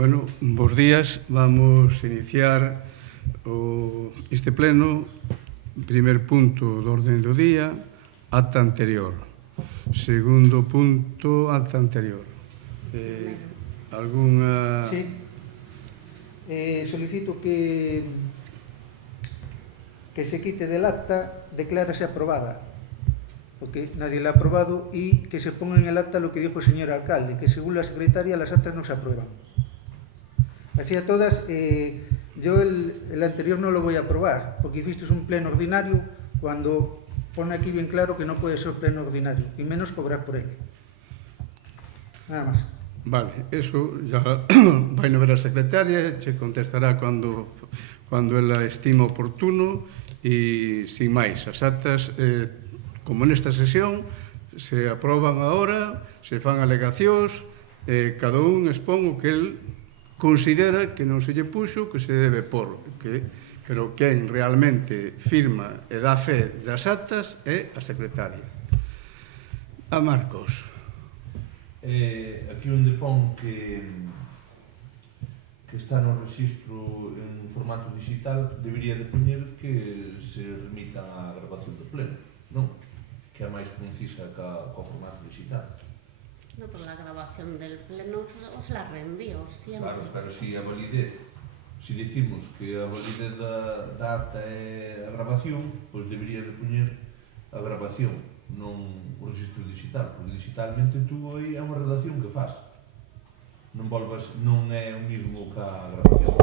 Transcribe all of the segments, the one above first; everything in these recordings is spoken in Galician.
Bueno, bos días. Vamos a iniciar este pleno. Primer punto do orden do día, acta anterior. Segundo punto, acta anterior. Alguna... Sí. Solicito que se quite del acta, declárase aprobada, porque nadie la ha aprobado, y que se ponga en el acta lo que dijo el señor alcalde, que según la secretaria las actas no se aprueban. Así a todas, yo el anterior no lo voy a aprobar, porque hiciste un pleno ordinario cuando pone aquí bien claro que no puede ser pleno ordinario, y menos cobrar por él. Nada más. Vale, eso ya vai a ver a secretaria, che contestará cando ela estima oportuno, e sin máis, as actas, como nesta sesión, se aproban agora, se fan alegacións, cada un expón o que el considera que non se lle puxo, que se debe por, pero quen realmente firma e dá fe das actas é a secretaria. A Marcos. Aquí onde pon que está no registro en formato digital, debería de poñer que se remita a grabación do pleno, non? Que é máis concisa ca formato digital. No, por la grabación del pleno os la reenvío siempre. Claro, pero si a validez, si decimos que a validez da acta é a grabación, pois debería de poñer a grabación, non o registro digital, porque digitalmente tú aí é unha redacción que faz. Non é o mismo que a grabación.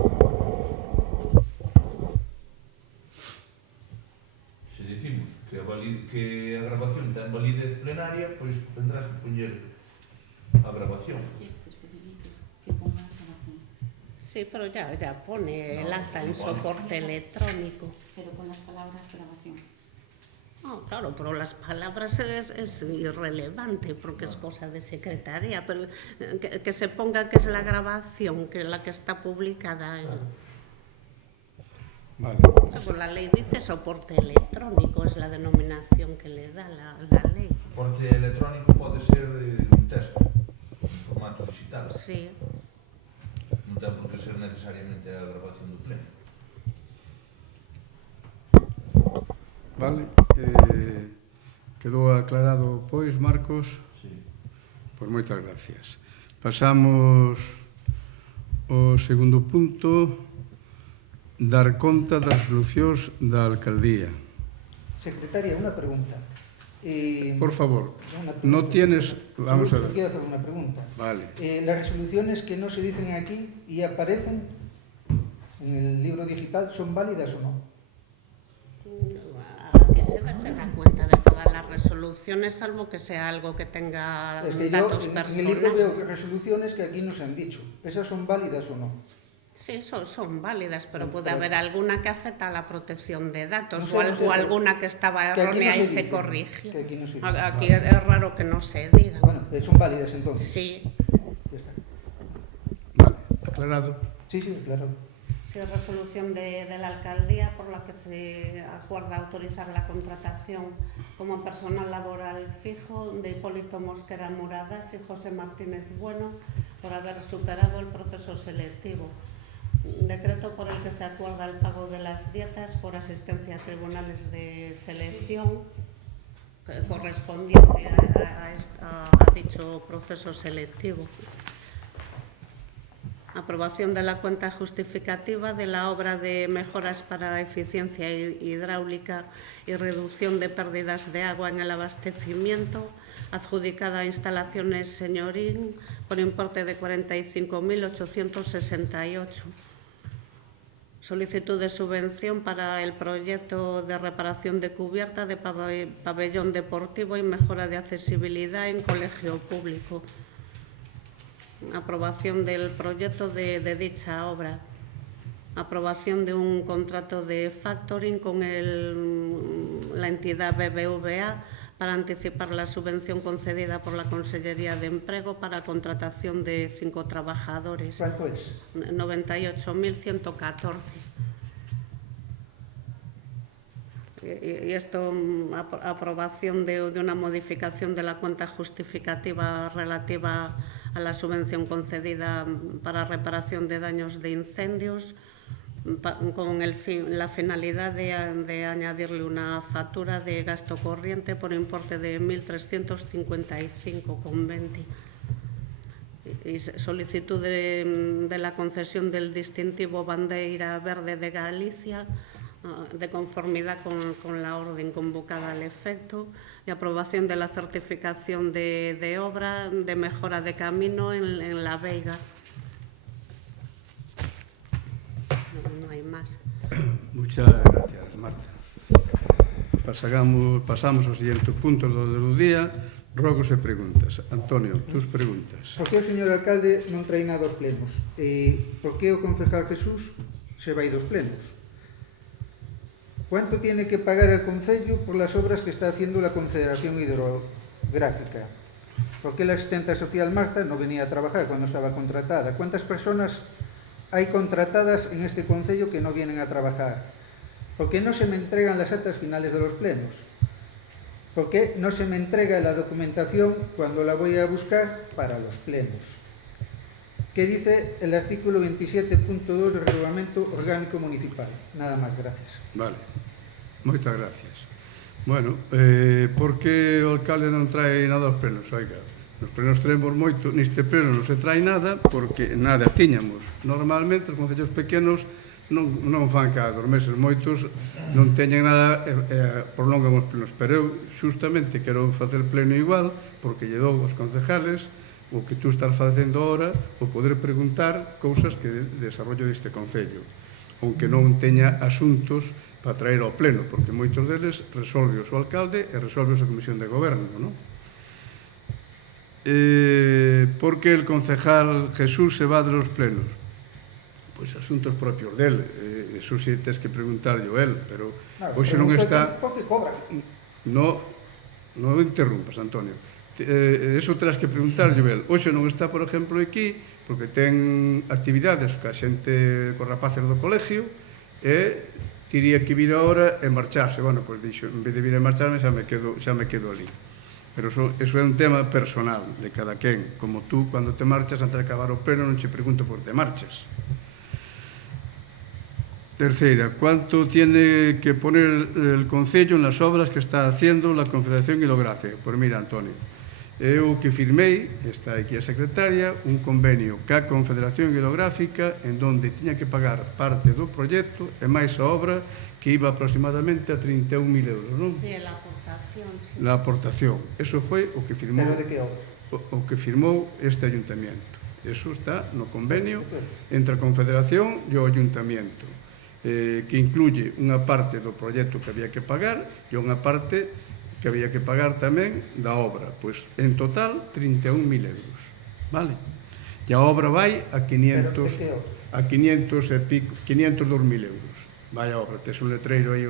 Se decimos que a grabación ten validez plenaria, pois tendrás que poñer a grabación. Sí, pero ya pone el acta en soporte electrónico. Pero con las palabras grabación. No, claro, pero las palabras es irrelevante porque es cosa de secretaría, pero que se ponga que es la grabación, que es la que está publicada. Vale. Pues la ley dice soporte electrónico, es la denominación que le da la ley. Soporte electrónico pode ser un texto, en formato digital. Sí. Non ten por que ser necesariamente a grabación do pleno. Vale. Quedou aclarado, pois, Marcos? Sí. Pois moitas gracias. Pasamos ao segundo punto, dar conta das resolucións da alcaldía. Secretaria, una pregunta. Por favor, no tienes... Vamos a ver. Quiero hacer una pregunta. Vale. Las resoluciones que no se dicen aquí y aparecen en el libro digital, ¿son válidas o no? Aquí se da cuenta de todas las resoluciones, salvo que sea algo que tenga datos personales. En el libro veo resoluciones que aquí no se han dicho. ¿Esas son válidas o no? Sí, son válidas, pero puede haber alguna que afecta a la protección de datos no sé, o alguna que estaba errónea y se corrigió. Que aquí no se dice. Aquí es raro que no se diga. Bueno, son válidas entonces. Sí. Ya está. Vale, aclarado. Sí, claro. Sí, resolución de la alcaldía por la que se acuerda autorizar la contratación como personal laboral fijo de Hipólito Mosquera Muradas y José Martínez Bueno por haber superado el proceso selectivo. Decreto por el que se acuerda el pago de las dietas por asistencia a tribunales de selección correspondiente a dicho proceso selectivo. Aprobación de la cuenta justificativa de la obra de mejoras para eficiencia hidráulica y reducción de pérdidas de agua en el abastecimiento, adjudicada a Instalaciones Señorín por importe de 45.868. Solicitud de subvención para el proyecto de reparación de cubierta de pabellón deportivo y mejora de accesibilidad en colegio público. Aprobación del proyecto de dicha obra. Aprobación de un contrato de factoring con la entidad BBVA para anticipar la subvención concedida por la Consellería de Empleo para contratación de 5 trabajadores. ¿Cuánto es? 98.114. Y esto, aprobación de una modificación de la cuenta justificativa relativa a la subvención concedida para reparación de daños de incendios con la finalidad de añadirle una factura de gasto corriente por importe de 1.355,20. Y solicitud de la concesión del distintivo Bandeira Verde de Galicia de conformidad con la orden convocada al efecto y aprobación de la certificación de obra de mejora de camino en La Veiga. No hay más. Muchas gracias, Marta. Pasamos ao seguinte punto do día. Rogos e preguntas. Antonio, tus preguntas. Por que o señor alcalde non trae nada aos plenos? E por que o concejal Jesús se vai dos plenos? ¿Cuánto tiene que pagar el Concello por las obras que está haciendo la Confederación Hidrográfica? ¿Por qué la asistente social Marta no venía a trabajar cuando estaba contratada? ¿Cuántas personas hay contratadas en este Concello que no vienen a trabajar? ¿Por qué no se me entregan las actas finales de los plenos? ¿Por qué no se me entrega la documentación cuando la voy a buscar para los plenos? ¿Qué dice el artículo 27.2 del Reglamento Orgánico Municipal? Nada más, gracias. Vale, moitas gracias. Bueno, por que o alcalde non trae nada aos plenos? Oiga, nos plenos traemos moito, neste pleno non se trae nada porque nada tiñamos. Normalmente os concellos pequenos non fan cada 2 meses, moitos non teñen nada, prolongan os plenos, pero eu xustamente quero facer pleno igual porque lle dou aos concejales o que tú estás facendo ahora, o poder preguntar cousas que desarrollo deste Concello, aunque non teña asuntos para traer ao pleno, porque moitos deles resolve o alcalde e resolve a Comisión de Goberno, non? Por que el concejal Jesús se va de los plenos? Pois asuntos propios del, eso si tens que preguntarlle a él, pero hoxe non está... Por que cobra? Non interrumpas, Antonio. Eso terás que preguntarlle a él. Hoxe non está, por exemplo, aquí, porque ten actividades ca xente cos rapaces do colegio, e tiría que vir ahora e marcharse. Bueno, pois dixo, en vez de vir a marcharme, xa me quedo ali. Pero eso é un tema personal de cada quen. Como tú, cando te marchas, antes de acabar o pleno, non che pregunto por te marchas. Terceira, ¿cuánto tiene que poner el Concello en las obras que está haciendo la Confederación Hidrográfica? Pues mira, Antonio, eu que firmei, está aquí a secretaria, un convenio ca Confederación Hidrográfica en donde tiña que pagar parte do proxecto e máis a obra que iba aproximadamente a 31.000 euros, non? Sí, la aportación. Sí. La aportación. Eso foi o que firmou, Pero de que obra? o que firmou este ayuntamiento. Eso está no convenio entre a Confederación e o ayuntamiento. Que incluye unha parte do proxecto que había que pagar e unha parte que había que pagar tamén da obra. Pois, en total, 31.000 euros. Vale? E a obra vai a 502.000 euros. Vai a obra. Tes un letreiro aí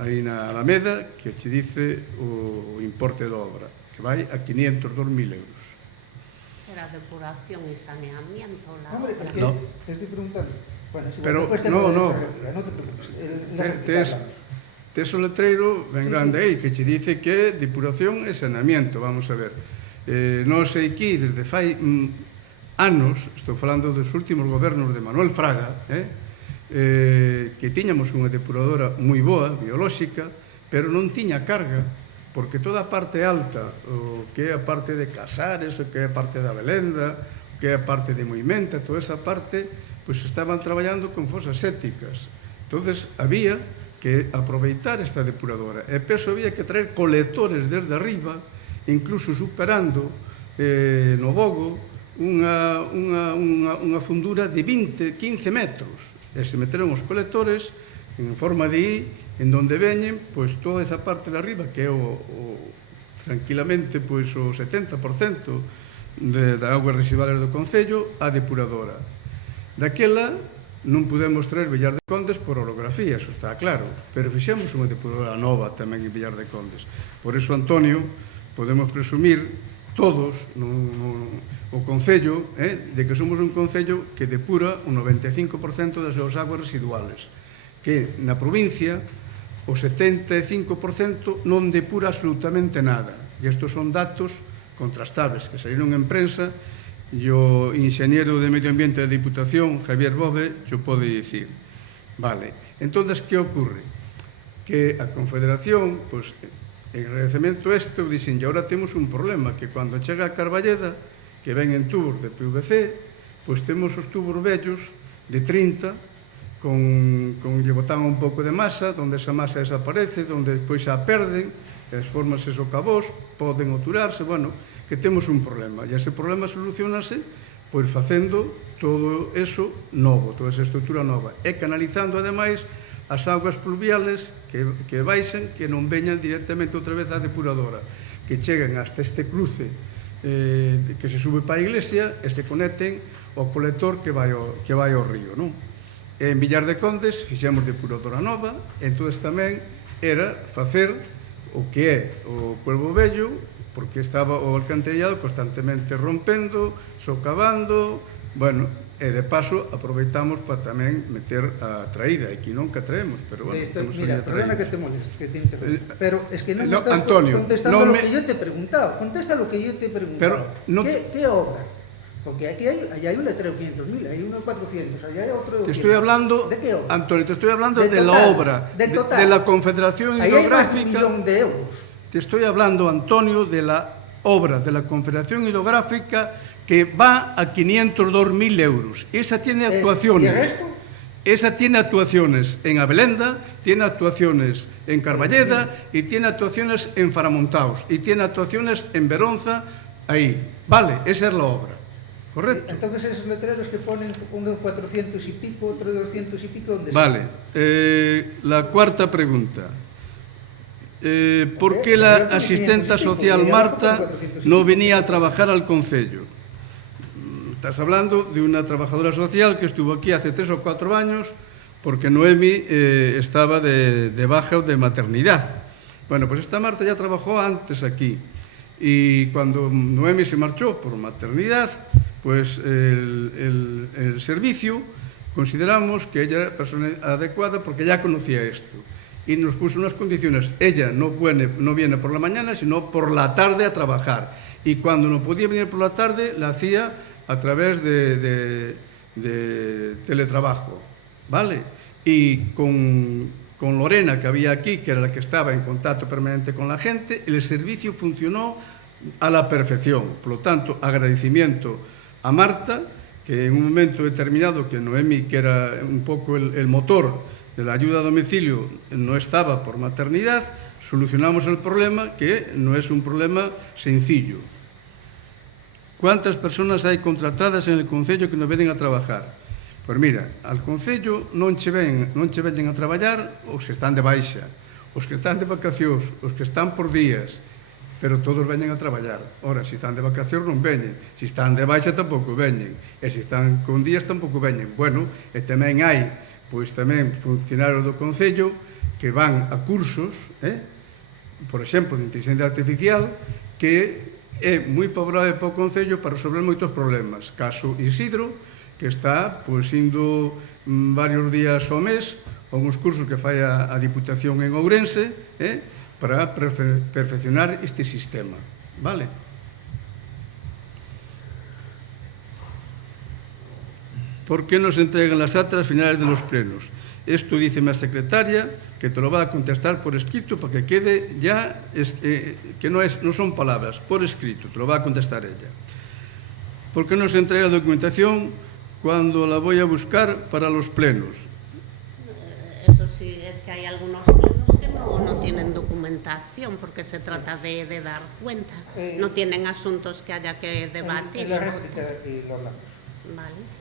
aí na Alameda que che dice o importe da obra, que vai a 502.000 euros. Era depuración e saneamiento la Hombre, obra. es que te estoy preguntando. Bueno, si Pero, después no te preocupes. Tes o letreiro ben grande aí que che dice que depuración e saneamiento. Vamos a ver, non sei aquí desde fai anos, estou falando dos últimos gobernos de Manuel Fraga, que tiñamos unha depuradora moi boa, biolóxica, pero non tiña carga, porque toda a parte alta, o que é a parte de Casares, o que é a parte da Belenda, o que é a parte de Moimenta, toda esa parte, pois estaban traballando con fosas sépticas. Entonces había que aproveitar esta depuradora, e peso había que traer colectores desde arriba, incluso superando no Bogo unha fundura de 15 metros, e se meteron os colectores en forma de I, en donde veñen pois toda esa parte de arriba, que é tranquilamente pois o 70% da augas residuales do Concello, a depuradora. Daquela non podemos traer Villar de Condes por orografía, eso está claro, pero fixemos unha depuradora nova tamén en Villar de Condes. Por eso, Antonio, podemos presumir todos o Concello de que somos un Concello que depura un 95% das súas aguas residuales, que na provincia o 75% non depura absolutamente nada. E estes son datos contrastables que saíron en prensa, e o enxeñero de Medio Ambiente da Diputación, Javier Bove, xo pode dicir. Vale, entón, que ocorre? Que a Confederación, pois, en agradecemento a isto, dixen, e agora temos un problema, que cando chega a Carballeda, que ven en tubos de PVC, pois temos os tubos vellos de 30, lle botan un pouco de masa, onde esa masa desaparece, onde despois xa perden, as formas esos cabós, poden oturarse, bueno, que temos un problema. E ese problema solucionase pois facendo todo eso novo, toda esa estrutura nova, e canalizando, ademais, as augas pluviales que baixen, que non veñan directamente outra vez á depuradora, que cheguen hasta este cruce que se sube para a iglesia e se conecten ao colector que vai ao río, non? E en Villar de Condes fixemos depuradora nova, entón tamén era facer o que é o Pueblo Vello, porque estaba o alcantarillado constantemente rompendo, socavando, bueno, e de paso aproveitamos para tamén meter a traída, e aquí non que traemos, pero bueno, Esto, temos mira, a traída. perdona que te moleste, que te interrumpa, pero es que non no, estás Antonio, contestando no lo me... que yo te he preguntado, contesta lo que yo te he preguntado. Pero no... ¿Qué obra? Porque aquí hay un letrero 500.000, hay uno 400, allá hay otro... Te estoy hablando, ¿de qué obra? Antonio, te estoy hablando Del de total, la obra, del total. de la Confederación Ahí hay más de Hidrográfica. 1 millón de euros. Te estoy hablando, Antonio, de la obra de la Confederación Hidrográfica que va a 502.000 euros. Esa tiene actuaciones. ¿Y el resto? Esa tiene actuaciones en Abelenda, tiene actuaciones en Carballeda y tiene actuaciones en Faramontaos y tiene actuaciones en Beronza, ahí. Vale, esa es la obra. ¿Correcto? Entonces esos letreros que ponen uno de 400 y pico, otro de 200 y pico, ¿dónde Vale. La cuarta pregunta. ¿Por qué la asistenta social Marta no venía a trabajar al concello? Estás hablando de una trabajadora social que estuvo aquí hace 3 o 4 años porque Noemi estaba de baja de maternidad. Bueno, pues esta Marta ya trabajó antes aquí y cuando Noemi se marchó por maternidad, pues el servicio consideramos que ella era persona adecuada porque ya conocía esto y nos puso unas condiciones. Ella no viene por la mañana, sino por la tarde a trabajar, y cuando no podía venir por la tarde la hacía a través de teletrabajo, ¿vale? Y con Lorena, que había aquí, que era la que estaba en contacto permanente con la gente, el servicio funcionó a la perfección. Por lo tanto, agradecimiento a Marta, que en un momento determinado, que Noemi, que era un poco el motor de la ayuda a domicilio, no estaba por maternidad, solucionamos el problema, que no es un problema sencillo. ¿Cuántas personas hai contratadas en el concello que non venen a trabajar? Pois mira, al concello non che veñen a traballar os que están de baixa, os que están de vacacións, os que están por días, pero todos veñen a traballar. Ora, se están de vacacións non veñen, se están de baixa tampouco veñen, e se están con días tampouco veñen. Bueno, e tamén hai, pois tamén funcionarios do concello que van a cursos, por exemplo, de inteligencia artificial, que é moi favorable para o concello para resolver moitos problemas. Caso Isidro, que está pois indo varios días ao mes a uns cursos que fai a Diputación en Ourense para perfeccionar este sistema. Vale? ¿Por qué no se entregan las actas finales de los plenos? Esto dice mi secretaria, que te lo va a contestar por escrito para que quede ya, que no son palabras, por escrito, te lo va a contestar ella. ¿Por qué no se entrega la documentación cuando la voy a buscar para los plenos? Eso sí, es que hay algunos plenos que no tienen documentación porque se trata de dar cuenta. No tienen asuntos que haya que debatir. En la réplica y lo hablamos. Vale.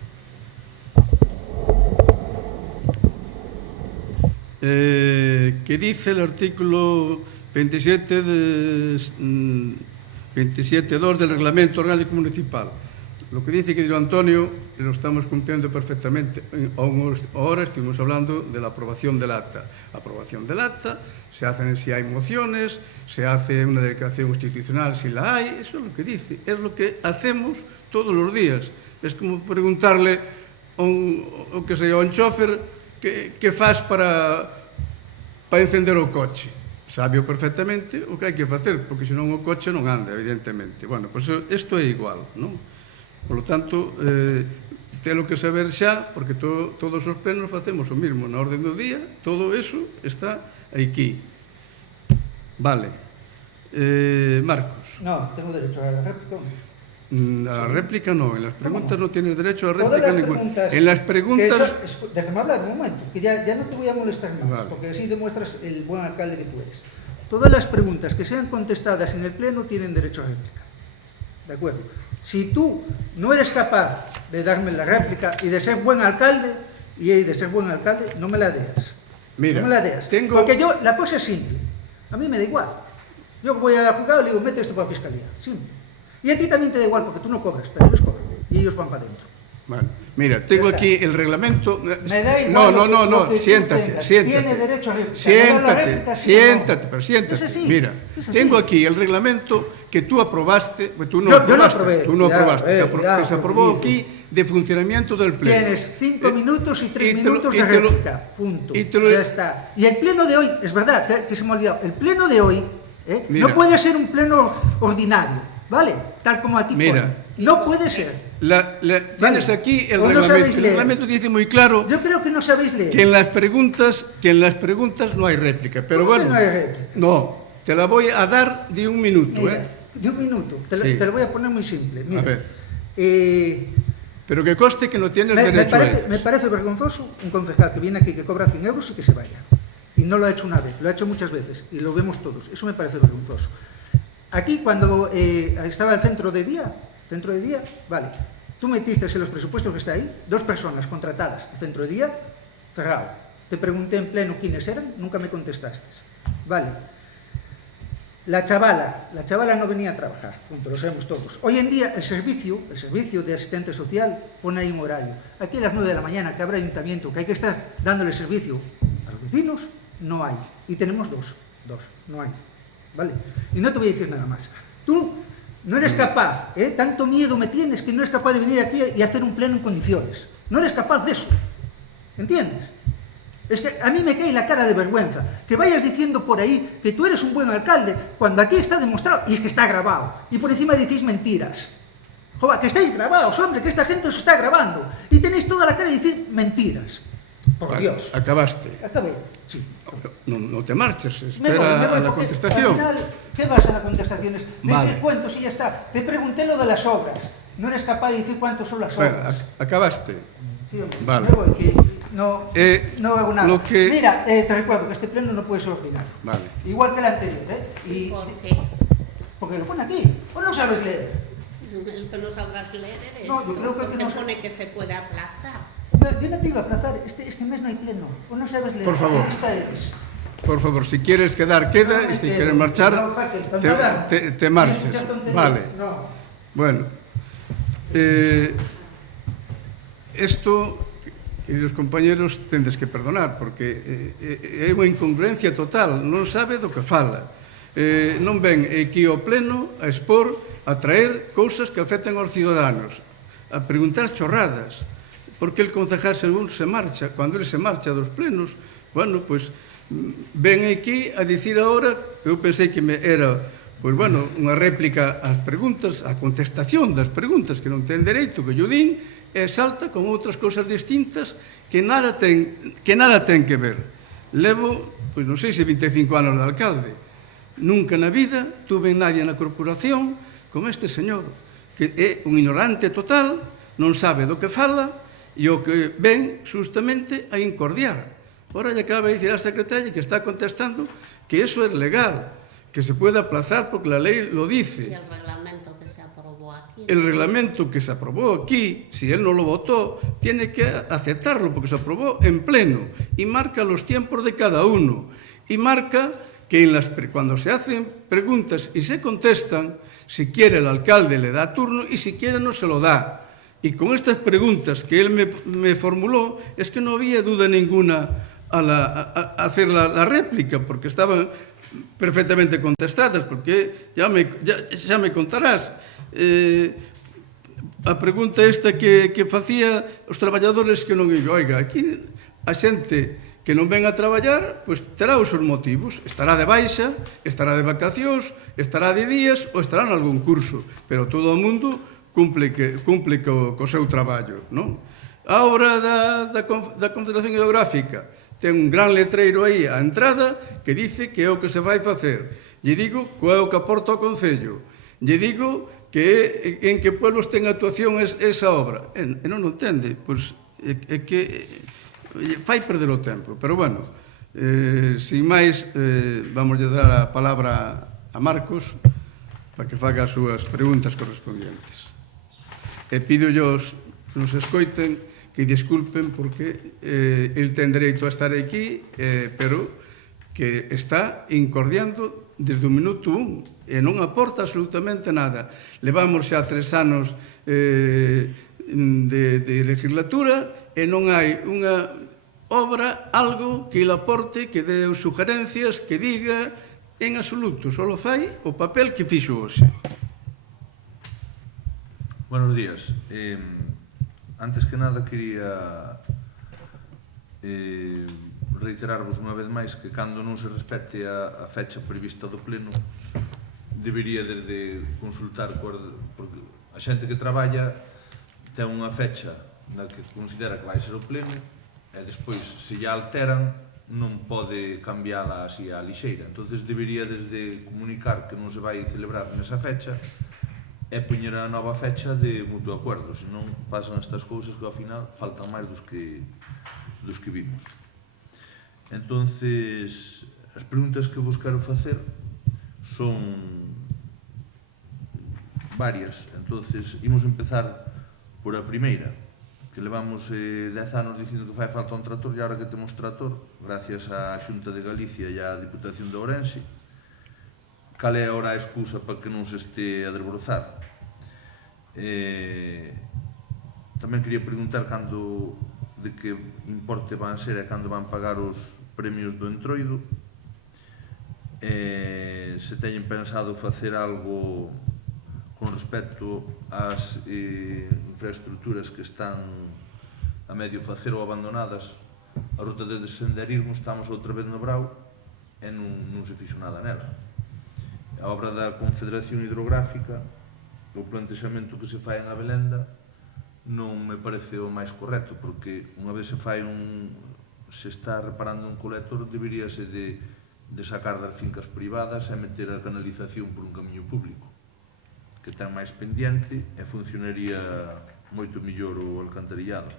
¿Qué dice el artículo 27.2 del Reglamento Orgánico Municipal? Lo que dice que dijo Antonio lo estamos cumpliendo perfectamente. Ahora estuvimos hablando de la aprobación del acta. La aprobación del acta se hace si hay mociones, se hace una declaración constitucional si la hay, eso es lo que dice, es lo que hacemos todos los días. Es como preguntarle a un chofer que faz para encender o coche. sabe perfectamente o que hai que facer, porque senón o coche non anda, evidentemente. Bueno, pois isto é igual, non? Por lo tanto, telo que saber xa, porque todos os plenos facemos o mismo na orden do día, todo eso está aquí. Vale. Marcos. No, tengo derecho a la réplica. A réplica no, en las preguntas no tienes derecho a Todas réplica las ninguna. preguntas En las preguntas... Déjame hablar un momento, que ya no te voy a molestar más, Vale. porque así demuestras el buen alcalde que tú eres. Todas las preguntas que sean contestadas en el pleno tienen derecho a réplica. ¿De acuerdo? Si tú no eres capaz de darme la réplica y de ser buen alcalde, no me la deas. Mira, no me la deas. Porque la cosa es simple. A mí me da igual. Yo voy al juzgado y le digo, mete esto para la fiscalía. Simple. Y a ti también te da igual porque tú no cobras, pero ellos cobran. Y ellos van para adentro. Bueno, mira, tengo aquí el reglamento... Me da igual No, que tú siéntate, tengas. siéntate. Tiene derecho a réplica. Siéntate, pero Es siéntate. así, Mira, es así. tengo aquí el reglamento que tú aprobaste, pues tú no Yo no aprobaste, aprobé, tú no ya, aprobaste, ya, que se aprobó dice. aquí de funcionamiento del pleno. Tienes 5 minutos y 3 y te lo- minutos y de te lo- réplica. Punto. y te lo- Ya está. Y el pleno de hoy, es verdad que se me ha olvidado, el pleno de hoy Mira. no puede ser un pleno ordinario, ¿vale? Tal como aquí Mira. pone. No puede ser. Tienes aquí el O no reglamento. sabéis El leer. reglamento dice muy claro Yo creo que no sabéis leer. que en las preguntas no hay réplica. Pero ¿Cómo que bueno, no hay réplica? no, te la voy a dar de un minuto. Mira, de un minuto. Te Sí. lo voy a poner muy simple. Mira, A ver. eh, Pero que conste que no tienes me derecho a parece, ello. me parece vergonzoso un concejal que viene aquí que cobra 100 euros y que se vaya. Y no lo ha hecho una vez, lo ha hecho muchas veces y lo vemos todos. Eso me parece vergonzoso. Aquí cuando estaba el centro de día, vale, tú metiste en los presupuestos que está ahí 2 personas contratadas, el centro de día cerrado. Te pregunté en pleno quiénes eran, nunca me contestaste. Vale. La chavala no venía a trabajar, punto, lo sabemos todos. Hoy en día el servicio de asistente social pone ahí un horario. Aquí a las 9 de la mañana que habrá ayuntamiento, que hay que estar dándole servicio a los vecinos, no hay. Y tenemos dos, no hay. ¿Vale? Y no te voy a decir nada más. Tú no eres capaz, tanto miedo me tienes que no eres capaz de venir aquí y hacer un pleno en condiciones. No eres capaz de eso. ¿Entiendes? Es que a mí me cae la cara de vergüenza que vayas diciendo por ahí que tú eres un buen alcalde cuando aquí está demostrado, y es que está grabado, y por encima decís mentiras. Joder, que estáis grabados, hombre, que esta gente os está grabando, y tenéis toda la cara de decir mentiras. Por Vale, Dios. acabaste. Acabé. Sí. No te marches, Me voy, espera a la porque contestación. Al final, ¿qué vas a las contestaciones? Vale. Decir cuentos y ya está. Te pregunté lo de las obras. No eres capaz de decir cuántos son las Bueno, obras. acabaste. Sí, hombre, Vale. me voy, que no hago nada. lo que- Mira, te recuerdo que este pleno no puede ser ordinario. Vale. Igual que el anterior, Y, ¿Por qué? porque lo pone aquí. ¿O no sabes leer? El que no sabrás leer eres No, yo tú, creo que porque no te sé. pone que se puede aplazar. Yo no te iba a aplazar. Este mes no hay pleno. ¿O no sabes leer? Por favor. ¿Qué lista eres? Por favor, si quieres quedar, queda, No me y si quedo. quieres marchar, No, ¿para qué? ¿Para enfadar? te marches. ¿Quieres escuchar tonterías? Vale. No. Bueno, isto, queridos compañeros, tendes que perdonar, porque é unha incongruencia total, non sabe do que fala. Non ven aquí ao pleno a expor, a traer cousas que afecten aos ciudadanos, a preguntar chorradas, porque el concejal según se marcha, cando ele se marcha dos plenos, bueno, pois, ven aquí a dicir agora, eu pensei que era, pois, bueno, unha réplica ás preguntas, a contestación das preguntas que non ten dereito, que yo din, e salta con outras cousas distintas que nada ten que ver. Levo, pois non sei se 25 anos de alcalde, nunca na vida tuve nadie na corporación como este señor, que é un ignorante total, non sabe do que fala e o que ven justamente a incordiar. Ahora lle acaba de dicir á secretaria que está contestando que eso es legal, que se puede aplazar porque la ley lo Y dice. el reglamento que se aprobó aquí. El reglamento que se aprobó aquí, si él no lo votó, tiene que aceptarlo porque se aprobó en pleno y marca los tiempos de cada uno y marca que cuando se hacen preguntas y se contestan, si quiere el alcalde le da turno y si quiere no se lo da. Y con estas preguntas que él me formuló, es que no había duda ninguna a hacer la réplica, porque estaban perfectamente contestadas, porque ya me contarás. A pregunta esta que facía os traballadores que non digo, oiga, aquí a xente que non ven a traballar, pois terá os seus motivos. Estará de baixa, estará de vacacións, estará de días ou estará en algún curso, pero todo o mundo cumple co seu traballo, non? A obra da Confederación Hidrográfica ten un gran letreiro aí á entrada que dice que é o que se vai facer. Lle digo que é o que aporta ao Concello. Lle digo que en que pueblos ten actuación esa obra. E non o entende, pois é que fai perder o tempo. Pero, bueno, sin máis, vamos a dar a palabra a Marcos para que faga as súas preguntas correspondientes. E pido os que nos escoiten que disculpen porque el ten dereito a estar aquí, pero que está incordiando desde o minuto 1 e non aporta absolutamente nada. Levamos xa 3 anos de legislatura e non hai unha obra, algo que ele aporte, que dé sugerencias, que diga en absoluto, só fai o papel que fixo hoxe. Buenos días. Antes que nada quería reiterarvos unha vez máis que cando non se respecte a fecha prevista do pleno debería de consultar porque a xente que traballa ten unha fecha na que considera que vai ser o pleno e despois, se ya alteran, non pode cambiala así a lixeira. Entonces debería desde comunicar que non se vai celebrar nesa fecha e poñer a nova fecha de mutuo acordo, senón pasan estas cousas que ao final faltan máis dos que vimos. Entonces, as preguntas que vos quero facer son varias. Entonces, imos empezar por a primeira, que levamos 10 anos dicindo que fai falta un trator e agora que temos trator, gracias á Xunta de Galicia e á Diputación de Ourense, cal é agora a excusa para que non se este a desbrozar? Tamén quería preguntar cando, de que importe van ser e cando van pagar os premios do Entroido, se teñen pensado facer algo con respecto ás infraestructuras que están a medio facer ou abandonadas. A ruta de senderismo, estamos outra vez no Brao e non se fixo nada nela. A obra da Confederación Hidrográfica, o plantexamento que se fai en Abelenda, non me parece o máis correcto, porque unha vez se está reparando un colector, deberíase de sacar das fincas privadas e meter a canalización por un camiño público, que ten máis pendiente e funcionaría moito mellor o alcantarillado.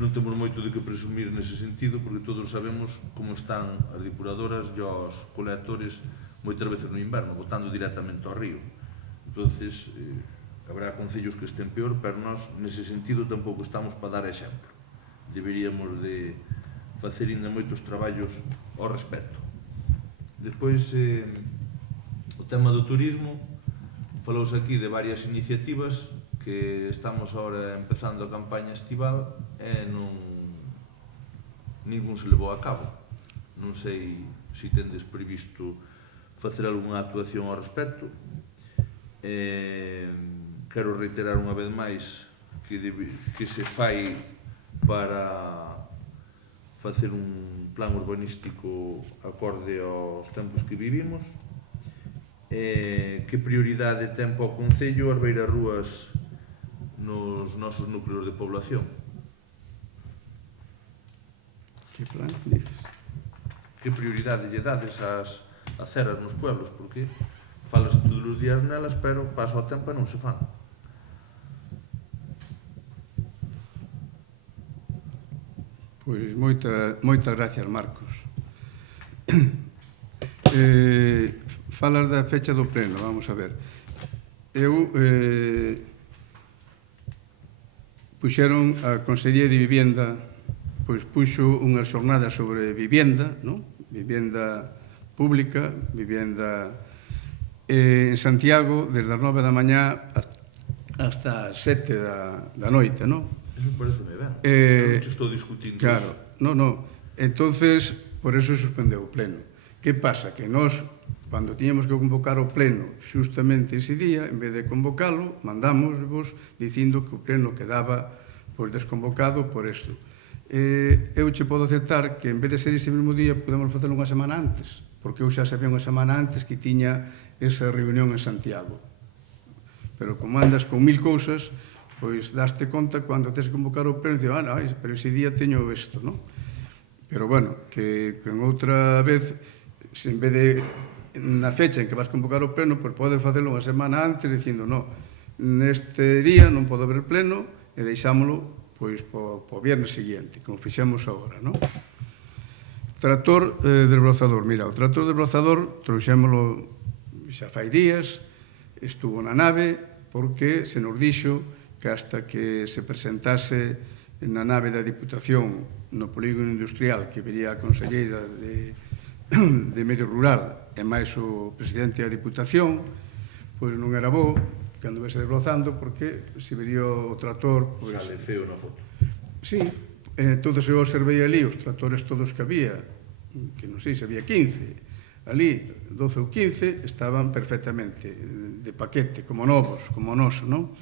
Non temos moito de que presumir nese sentido, porque todos sabemos como están as depuradoras e os colectores moitas veces no inverno, botando directamente ao río. Entonces, habrá concellos que estén peor, pero nós, nese sentido, tampouco estamos para dar exemplo. Deberíamos de facer ainda moitos traballos ao respecto. Despois, o tema do turismo, falouse aquí de varias iniciativas que estamos agora empezando a campaña estival e ningún se levou a cabo. Non sei se tendes previsto facer algunha actuación ao respecto. Quero reiterar unha vez máis que se fai para facer un plan urbanístico acorde aos tempos que vivimos. Que prioridade ten para o Concello as beirarrúas nos nosos núcleos de población? Que plan dices? Que prioridade lle dades ás aceras nos pueblos? Porque falas todos os días nelas, pero pasa o tempo e non se fan. Pois moitas gracias, Marcos. Falas da fecha do pleno, vamos a ver. Eu puxeron a Consellería de Vivienda, pois puxo unha xornada sobre vivenda, non? Vivenda pública, vivenda en Santiago, desde as 9 da mañá hasta as 7 da noite, non? Eso parece ben. Non estou discutindo. Claro, non. Entonces, por eso suspendeu o pleno. Que pasa? Que nós, cando tiñamos que convocar o pleno xustamente ese día, en vez de convocalo, mandámosvos dicindo que o pleno quedaba desconvocado por isto. eu che podo aceptar que en vez de ser ese mesmo día podemos facelo unha semana antes, porque eu xa sabía unha semana antes que tiña esa reunión en Santiago. Pero como andas con 1000 cousas, pois daste conta cando tes que convocar o pleno e dices, no, pero ese día teño isto, non? Pero bueno, que en outra vez, se en vez de na fecha en que vas convocar o pleno, pois podes facelo unha semana antes dicindo, no, neste día non podo haber pleno e deixámolo pois po viernes seguinte, como fixemos agora, non? Tractor desbrozador. Mira, o tractor desbrozador trouxémolo xa fai días, estuvo na nave porque se nos dixo que hasta que se presentase na nave da Diputación no polígono industrial que vería a conselleira de Medio Rural e máis o presidente da Diputación, pois non era bo cando vese desbrozando porque se vería o tractor... Sale feo na foto. Sí, entonces eu observei ali os tractores todos que había, que non sei se había 15, ali 12 ou 15 estaban perfectamente de paquete, como novos, como o noso, non?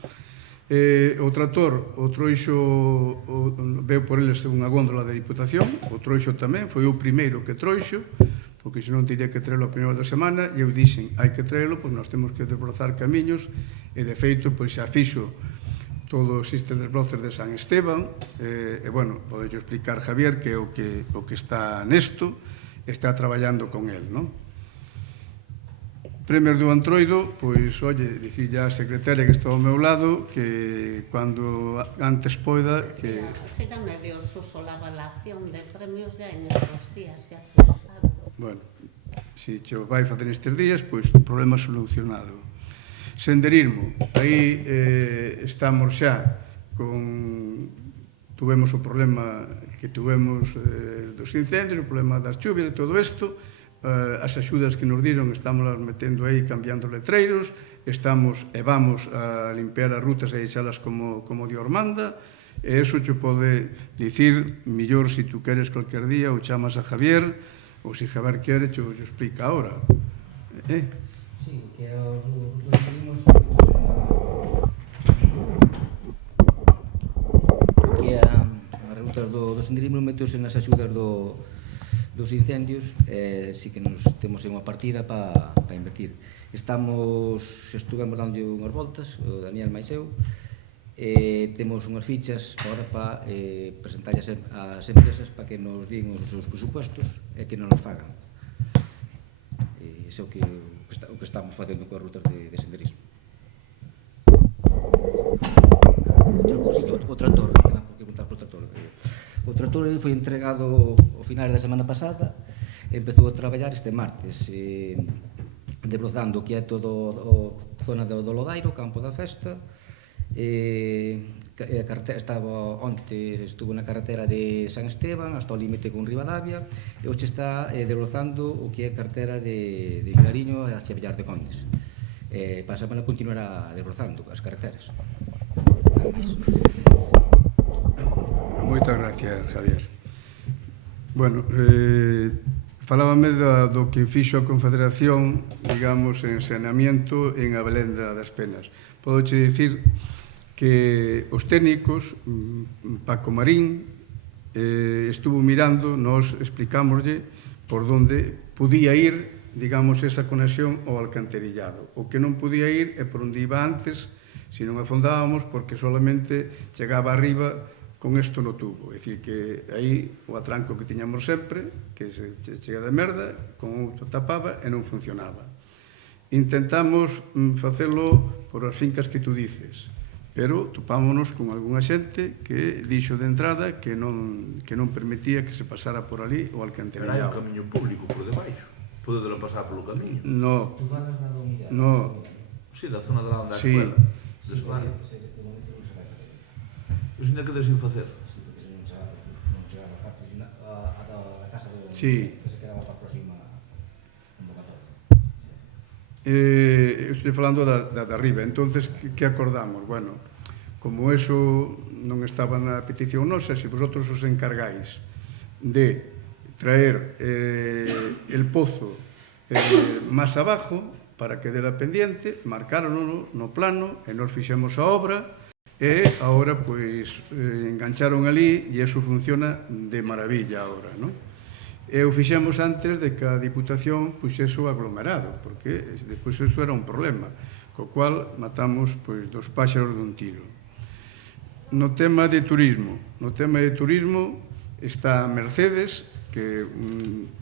O tractor o trouxo, veu por eles unha góndola da Diputación, o trouxo tamén, foi o primeiro que trouxo, porque senón teria que traelo a primeira da semana, e eu dixen, hai que traelo, pois nós temos que desbrozar camiños, e de feito, pois xa fixo todo existe desbroces de San Esteban, e bueno, podeu explicar Javier que é o que está nesto, está traballando con el, non? Premios do Antroido, pois, oye, dicille a secretaria que está ao meu lado que cando antes poida... Será medio suso la relación de premios ya en estos días, se hace algo. Bueno, se xo vai facer estes días, pois, problema solucionado. Senderismo, aí estamos xa con... Tuvemos o problema que tuvemos dos incendios, o problema das chuvias e todo isto, as axudas que nos diron estamos metendo aí cambiando letreiros, estamos e vamos a limpiar as rutas e deixalas como Dios manda, e eso che pode dicir millor se tú queres cualquier día ou chamas a Javier ou se Javier quere che o explica ahora. Sí, que os salimos que as rutas do senderismo meteuse nas axudas dos incendios, si que nos temos unha partida para invertir. Estuvemos dando unhas voltas, o Daniel máis eu, temos unhas fichas agora para presentar ás empresas para que nos digan os seus presupostos e que non nos fagan. Iso é o que estamos facendo coas rutas de senderismo. O tractor, tenemos que preguntar por trator. O tractor foi entregado ao final da semana pasada, empezou a traballar este martes, desbrozando que é todo a zona do Lodairo, campo da festa, onte estuvo na carretera de San Esteban hasta o límite con Ribadavia, e hoxe está desbrozando o que é a carretera de Vilariño hacia Villar de Condes. Para a semana continuará desbrozando as carreteras. Moitas gracias, Javier. Bueno, falábame do que fixo a Confederación, digamos, en saneamiento en a Belenda das Penas. Podo che dicir que os técnicos, Paco Marín, estuvo mirando, nos explicámoslle por onde podía ir, digamos, esa conexión ao alcantarillado. O que non podía ir é por onde iba antes, se non afondábamos, porque solamente chegaba arriba con isto no tubo. É dicir, que aí o atranco que tiñamos sempre, que se chega de merda, con outro tapaba e non funcionaba. Intentamos facelo por as fincas que tú dices, pero topámonos con algunha xente que dixo de entrada que non permitía que se pasara por ali o alcantarillado. Pero hai un camiño público por debaixo, podedelo pasar polo camiño. No, Tú falas na unidade. no. Sí, da zona da Sí. escuela. Sí, de momento non se vai facer. Iso ainda queda sin facer. Sí, porque se non chegaron os cartos a casa Sí. que se quedaba para a próxima convocatoria. Estou falando da arriba. Entonces, que acordamos? Bueno, como eso non estaba na petición nosa, se vosotros os encargáis de traer el pozo máis abajo para que dera pendiente, marcárono no plano e nos fixemos a obra e agora pois engancharon ali e eso funciona de maravilla agora, non? E o fixemos antes de que a Diputación puxese o aglomerado, porque despois isto era un problema, co cual matamos pois 2 páxaros dun tiro. No tema de turismo está Mercedes, que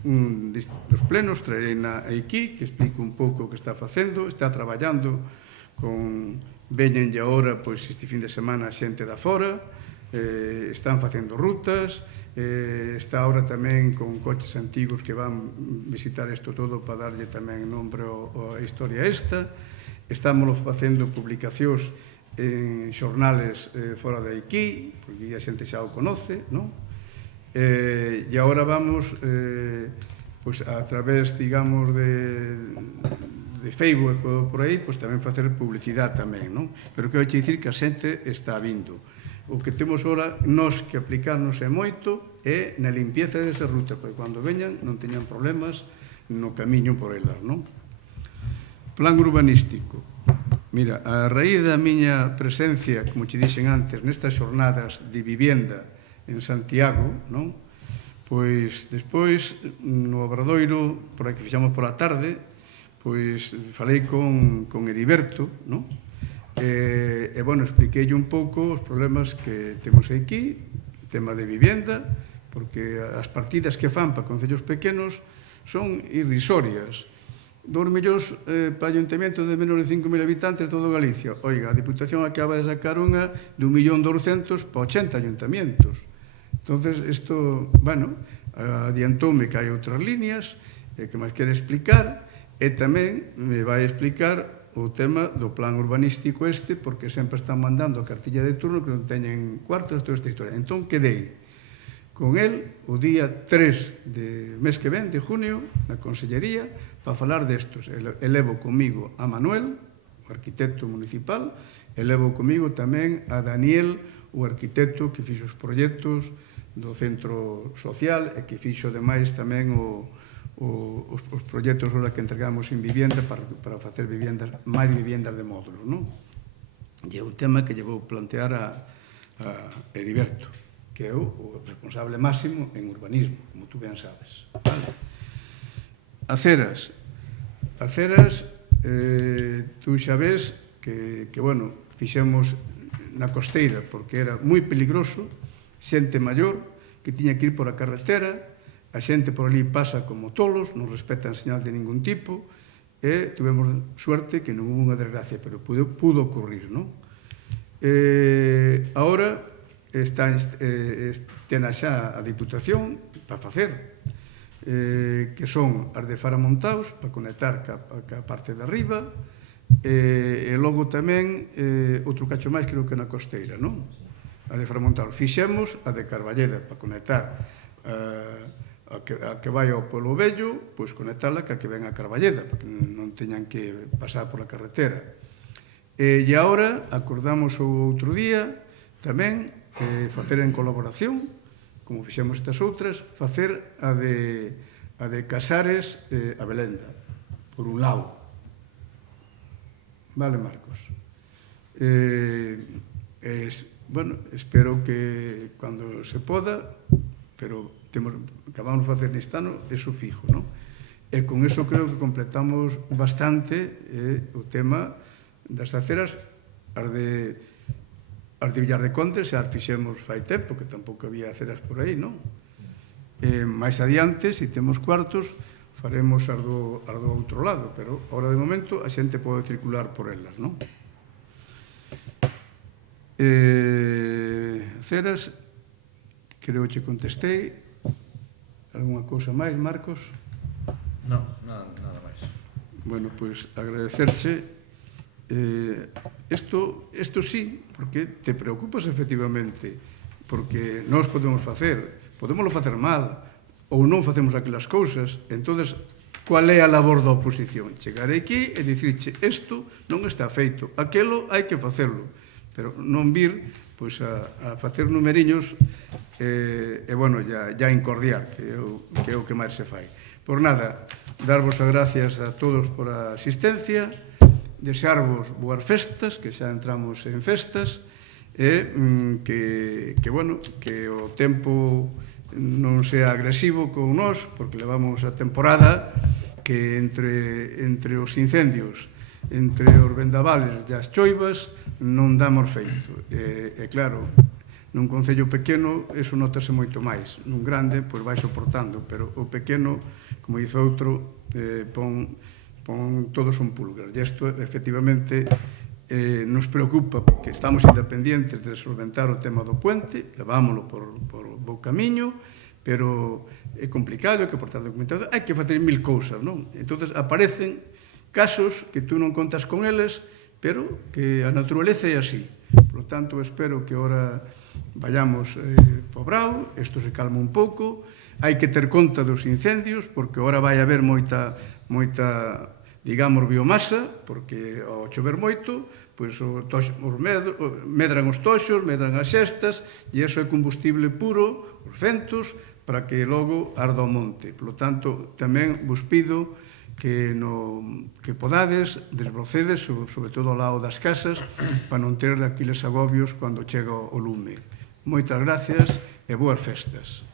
un dos plenos traerei aquí, que explico un pouco o que está facendo, está traballando con veñenlle agora pois este fin de semana xente da fora, están facendo rutas, está agora tamén con coches antigos que van visitar isto todo para darlle tamén nombre a historia esta. Estamos facendo publicacións en xornales fora de aquí, porque a xente xa o conoce, non? E agora vamos pois a través, digamos, de Facebook e por aí, pois tamén facer publicidade tamén, non? Pero quero dicir que a xente está vindo. O que temos agora nós que aplicarnos é moito é na limpieza desa ruta, porque cando veñan non teñan problemas no camiño por elas, non? Plan urbanístico. Mira, a raíz da miña presencia, como che dixen antes, nestas xornadas de vivienda en Santiago, non? Pois despois no Obradoiro, por aí que fixamos por a tarde, pois falei con Heriberto, non? E bueno, expliquei un pouco os problemas que temos aquí, tema de vivenda, porque as partidas que fan para concellos pequenos son irrisorias. 2 millóns para ayuntamientos de menos de 5.000 habitantes todo Galicia. Oiga, a Diputación acaba de sacar unha de 1.200.000 para 80 ayuntamientos. Entonces, isto, bueno, adiantoume que hai outras líneas que máis quere explicar, e tamén me vai explicar o tema do plan urbanístico este, porque sempre están mandando a cartilla de turno que non teñen cuartos, toda esta historia. Entón, quedei con el o día 3 de mes que ven, de junio, na Consellería, para falar destos. Elevo comigo a Manuel, o arquitecto municipal, elevo comigo tamén a Daniel, o arquitecto que fixo os proxectos do centro social e que fixo, ademais, tamén os proxectos que entregamos en vivienda para facer máis viviendas de módulos, non? E é un tema que lle vou plantear a Heriberto, que é o responsable máximo en urbanismo, como tú ben sabes. Aceras, tú xa ves que bueno, fixemos na costeira porque era moi peligroso, xente maior que tiña que ir por a carretera, a xente por ali pasa como tolos, non respetan señal de ningún tipo, e tuvemos suerte que non hubo unha desgracia, pero pudo ocurrir, non? Agora ten xa a Diputación para facer, que son as de Faramontaos, para conectar ca parte de arriba, e logo tamén outro cacho máis, creo que na costeira, non? A de Faramontaos. Fixemos a de Carballeda, para conectar a que vai ao Pueblo Vello, pois conectala ca que ven a Carballeda, para que non teñan que pasar pola carretera. E agora acordamos o outro día tamén facer en colaboración, como fixemos estas outras, facer a de Casares a Belenda, por un lado. Vale, Marcos? Bueno, espero que cando se poda, pero acabamos de facer neste ano, eso fijo, non? E con eso creo que completamos bastante o tema das aceras, as de Villar de Condes, xa as fixemos fai tempo, que tampouco había aceras por aí, non? Mais adiante, se temos cuartos, faremos as do outro lado, pero agora de momento a xente pode circular por elas, non? Aceras, creo que contestei. Alguna cousa máis, Marcos? Non, nada máis. Bueno, pois agradecerche. Isto sí, porque te preocupas efectivamente, porque nós podemos podémoslo facer mal, ou non facemos aquelas cousas. Entonces, cual é a labor da oposición? Chegar aquí e dicirche, isto non está feito, aquelo hai que facerlo, pero non vir pois a facer numeriños e bueno, ya incordiar, que é o que máis se fai. Por nada, darvos as gracias a todos por a asistencia, desearvos boas festas, que xa entramos en festas, e que o tempo non sea agresivo con nós, porque levamos a temporada que entre os incendios, entre os vendavales e as choivas, non damos feito. E claro, nun concello pequeno, eso notase moito máis. Nun grande, pois vai soportando, pero o pequeno, como dice outro, pon todos un pulgar. E isto, efectivamente, nos preocupa, porque estamos independientes de solventar o tema do puente, levámoslo por bo camiño, pero é complicado, hai que aportar documentación, hai que facer 1000 cousas, non? Entón, aparecen casos que tú non contas con eles, pero que a naturaleza é así. Por lo tanto, espero que ahora vayamos pobrao, isto se calma un pouco, hai que ter conta dos incendios, porque ahora vai haber moita digamos, biomasa, porque ao chover moito, pois medran os toxos, medran as xestas, e iso é combustible puro, os ventos, para que logo arda o monte. Por lo tanto, tamén vos pido que podades desbrocedes, sobre todo ao lado das casas, para non ter daquiles agobios cando chega o lume. Moitas gracias e boas festas.